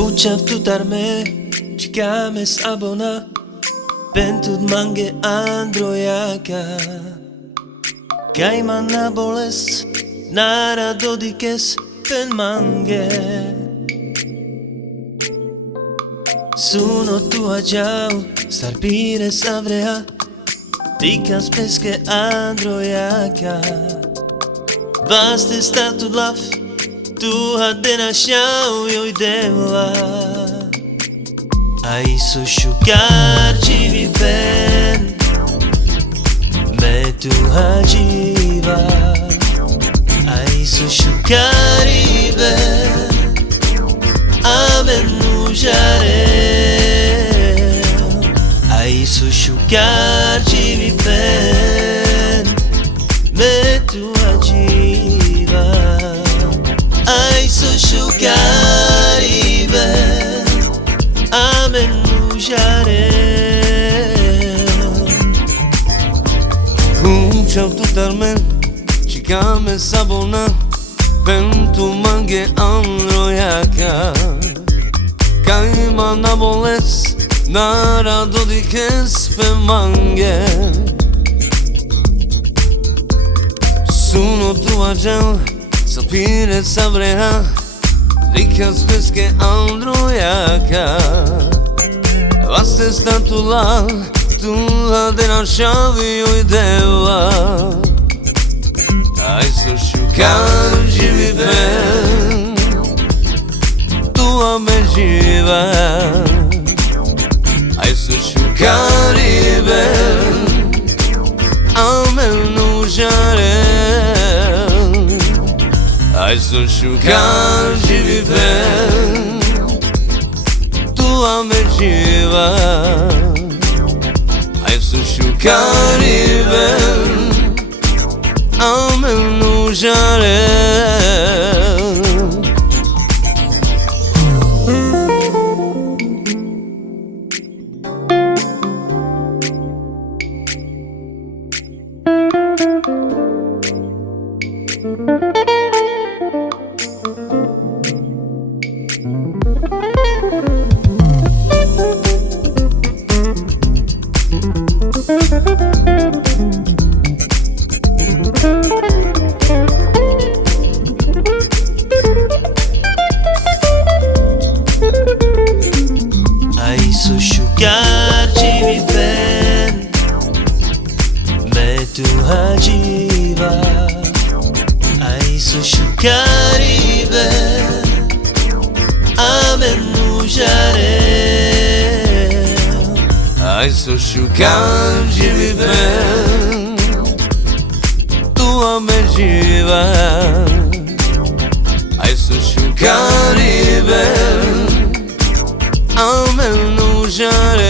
Puceam tu darme, čekáme sabona, pentud mange androjaka. Kajma na boles, nara dodikes pen mange. Suno tu agiau, starbire savrea, dikas peske androjaka. Baste statu laf, tu hadena šau joj devla. A isu šukar živi pen, me tu hađiva. A isu šukari ben, a menu žare. A isu šukar živi pen, me tu hađiva. A isu šukari ben, a menu žare. Puceam totalmente, čekáme sabona, pentud mange androjaka. Kajma na boles, nara dodikes pen mange. Suno tu agiau, sapire savrea, dikas peske androjaka. Baste statu la, tu hadena šau joj devla. A isu šukar živi ben, tu me živa. A isu šukari ben, a menu žare. A isu šukar živi ben, tu me živa. A isu šukari ben, a menu žare. A isu šukar živi ben, me tu hađiva. A isu šukari ben, a menu žare. A isu šukar živi ben, tu me živa. A isu šukari ben, a menu žare.